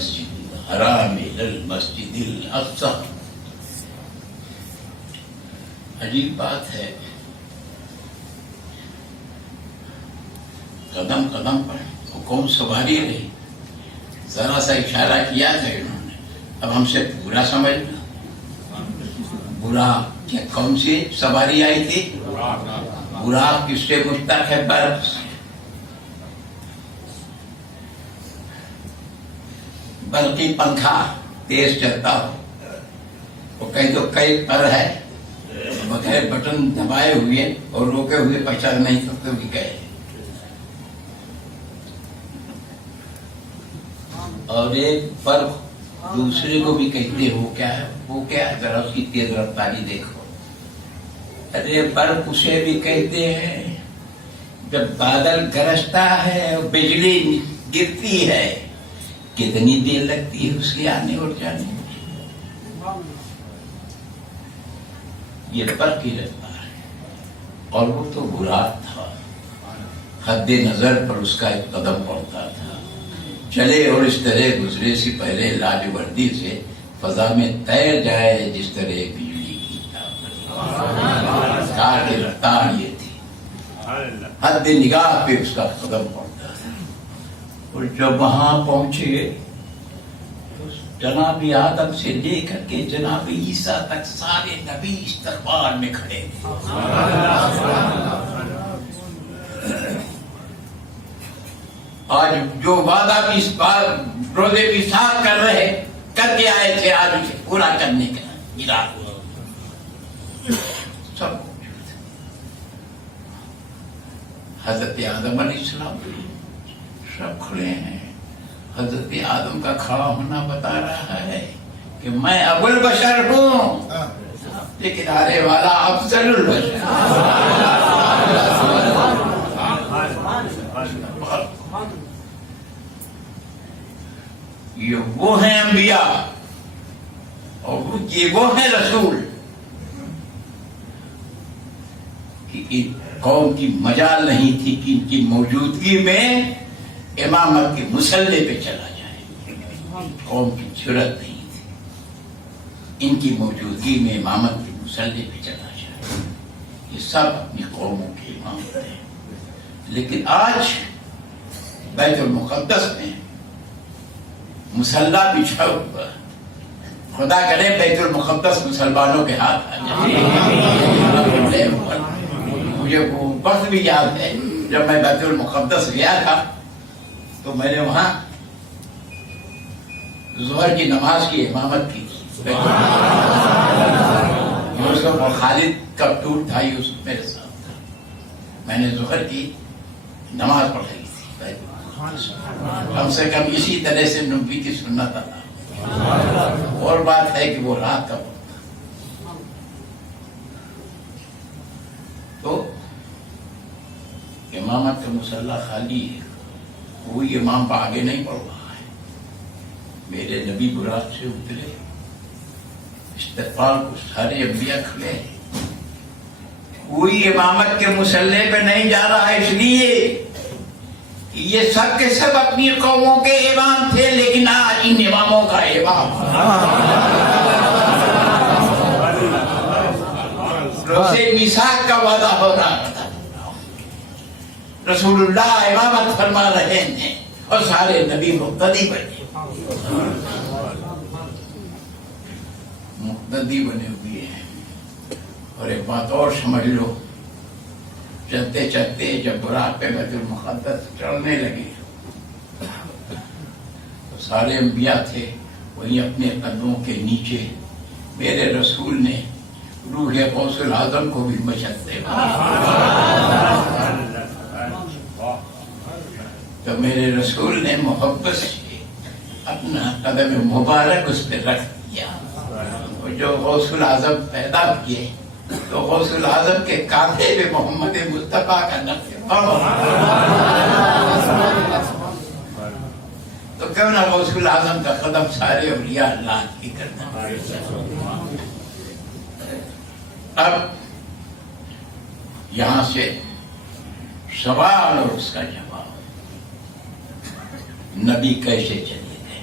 المسجد الحرام الى المسجد الاقصى. عجیب بات ہے، قدم قدم پر حکم سواری رہی. ذرا سا اشارہ کیا تھا انہوں نے، اب ہم سے پورا سمجھنا. براق کیا کون سی سواری آئی تھی؟ براق کس سے مشتق ہے؟ برق سے. برقی پنکھا تیز چلتا ہو، وہ کہیں تو کئی پر ہے، بغیر بٹن دبائے ہوئے اور روکے ہوئے پچڑ نہیں سکتے بھی گئے. اور ایک پر دوسرے کو بھی کہتے ہیں وہ کیا ہے، وہ کیا ہے، ذرا اس کی تیز رفتاری دیکھو. ارے برق اسے بھی کہتے ہیں جب بادل گرجتا ہے اور بجلی گرتی ہے، کتنی دیر لگتی ہے اس کے آنے اور جانے میں. یہ برق کی رفتار ہے. اور وہ تو براق تھا، حد نظر پر اس کا ایک قدم پڑتا تھا. چلے اور اس طرح گزرے سے پہلے لاجوردی سے فضا میں تیر جائے جس طرح بجلی کی کار کی رفتار یہ تھی. حد نگاہ پہ اس کا قدم پڑتا تھا. اور جب وہاں پہنچے تو جناب آدم سے لے کر کے جناب عیسیٰ تک سارے نبی اس دربار میں کھڑے تھے. آج جو وعدہ بھی اس بار روزے میثاق کر کے آئے تھے، آج اسے پورا کرنے کا ارادہ سب موجود ہے. حضرت آدم علیہ السلام سب کھڑے ہیں. حضرت آدم کا کھڑا ہونا بتا رہا ہے کہ میں ابو البشر ہوں، لیکن آنے والا افضل البشر. یہ وہ ہیں انبیاء اور یہ وہ ہیں رسول کہ ان قوم کی مجال نہیں تھی کہ ان کی موجودگی میں امامت کے مصلے پہ چلا جائے. قوم کی جرأت نہیں تھی ان کی موجودگی میں امامت کے مصلے پہ چلا جائے. یہ سب اپنی قوموں کے امام تھے. لیکن آج بیت المقدس میں مسلح بچھا ہوا، خدا کرے بیت المقدس مسلمانوں کے ہاتھ آ جائے. مجھے وہ وقت بھی یاد ہے جب میں بیت المقدس گیا تھا تو میں نے وہاں ظہر کی نماز کی امامت کی. خالد کا ٹور تھا، یوسف میرے ساتھ تھا. میں نے ظہر کی نماز پڑھائی تھی. کم سے کم اسی طرح سے نبی کی سنت تھا. اور بات ہے کہ وہ رات کا وقت تھا. تو امامت کا مسلح خالی ہے، کوئی امام آگے نہیں پڑھ رہا ہے. میرے نبی براق سے اترے، استقبال کو سارے انبیاء کھڑے ہیں. کوئی امامت کے مسلح پہ نہیں جا رہا ہے، اس لیے یہ سب کے سب اپنی قوموں کے امام تھے، لیکن آج ان اماموں کا امام روزے میثاق کا وعدہ ہو رہا تھا. رسول اللہ امامت فرما رہے ہیں اور سارے نبی مقتدی بنے ہوئے ہیں. اور ایک بات اور سمجھ لو، چلتے چلتے جب براق پہ بیت المقدس چڑھنے لگے تو سارے انبیاء تھے وہیں اپنے قدموں کے نیچے. میرے رسول نے روح غوث العظم کو بھی مشقتے تو میرے رسول نے محبت سے اپنا قدم مبارک اس پہ رکھ دیا. جو غوث العظم پیدا کیے تو غوث العظم کے کاندھے پہ محمد مصطفیٰ کا نقش تو کیوں نہ غوث العظم کا قدم سارے اولیاء اللہ کی کرنا. اب یہاں سے سوال اور اس کا جواب، نبی کیسے چلے گئے.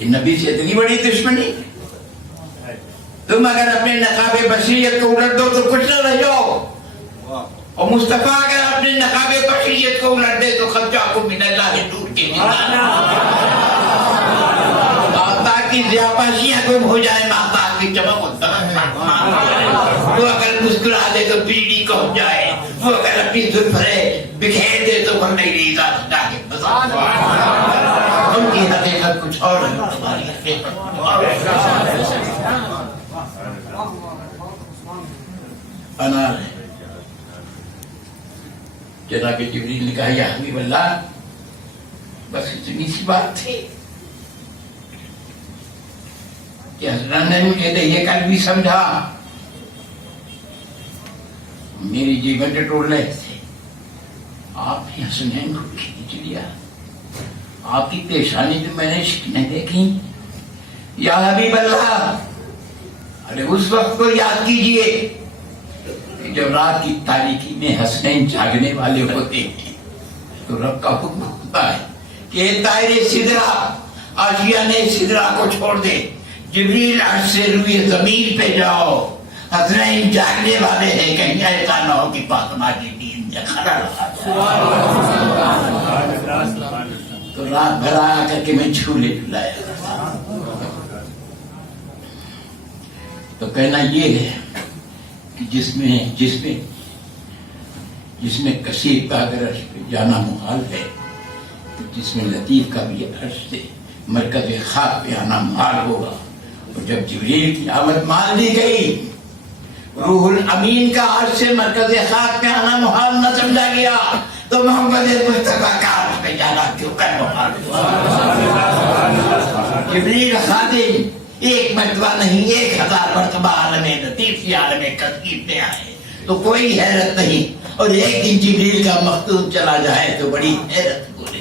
یہ نبی سے اتنی بڑی دشمنی. تم اگر اپنے نقاب بشریت کو الٹ دو تو کچھ نہ رہ جاؤ, اور مصطفیٰ اگر اپنے نقاب بشریت کو الٹ دے تو خرچہ کو من اللہ نور کے تاکہ ضیاپاشیاں گم ہو جائے, ماتا کی چمک و دمک. وہ اگر مسکرا دے تو بیڑی کھو جائے, وہ اگر اپنی زلفیں بکھیر دے تو بن میری ذات جا کے بسا. ان کی حقیقت کچھ اور ہے, تمہاری حقیقت کچھ اور ہے. انار ہے. جناب جبریل نے کہا یا حبیب اللہ, بس اتنی سی بات تھی کہ حضرت نے مجھے تو یہ کل بھی سمجھا, میری جیبن ٹٹول رہے تھے, آپ نے حسنین کو کھینچ لیا, آپ کی پیشانی تو میں نے شکنیں دیکھی. یا حبیب اللہ, ارے اس وقت کو یاد کیجئے جب رات کی تاریکی میں حسنین جاگنے والے ہوتے ہیں تو رب کا حکم ہوتا ہے کہ طائر سدرہ آشیانِ سدرہ کو چھوڑ دے, جبریل عرش سے روئے زمین پہ جاؤ, حسنین جاگنے والے ہیں, کہیں ایسا نہ ہو کہ فاطمہ کی نیند میں خلل آ جائے. تو رات بھر آ کر کے میں جھولے جھلایا. تو کہنا یہ ہے کہ جس میں کثیر کا اگر عرش پہ جانا محال ہے, تو جس میں لطیف کا بھی عرش سے مرکز خاک پہ آنا محال ہوگا. اور جب جبریل کی آمد مان لی گئی, روح الامین کا عرش سے مرکز خاک پہ آنا محال نہ سمجھا گیا, تو محمد مصطفیٰ کا عرش پہ جانا کیوں کر محال ہوا. جبریل خادم ایک مرتبہ نہیں 1000 مرتبہ عالم لطیف کی عالم کثیر میں آئے تو کوئی حیرت نہیں, اور ایک دن جبریل کا مخدوم چلا جائے تو بڑی حیرت ہو رہی.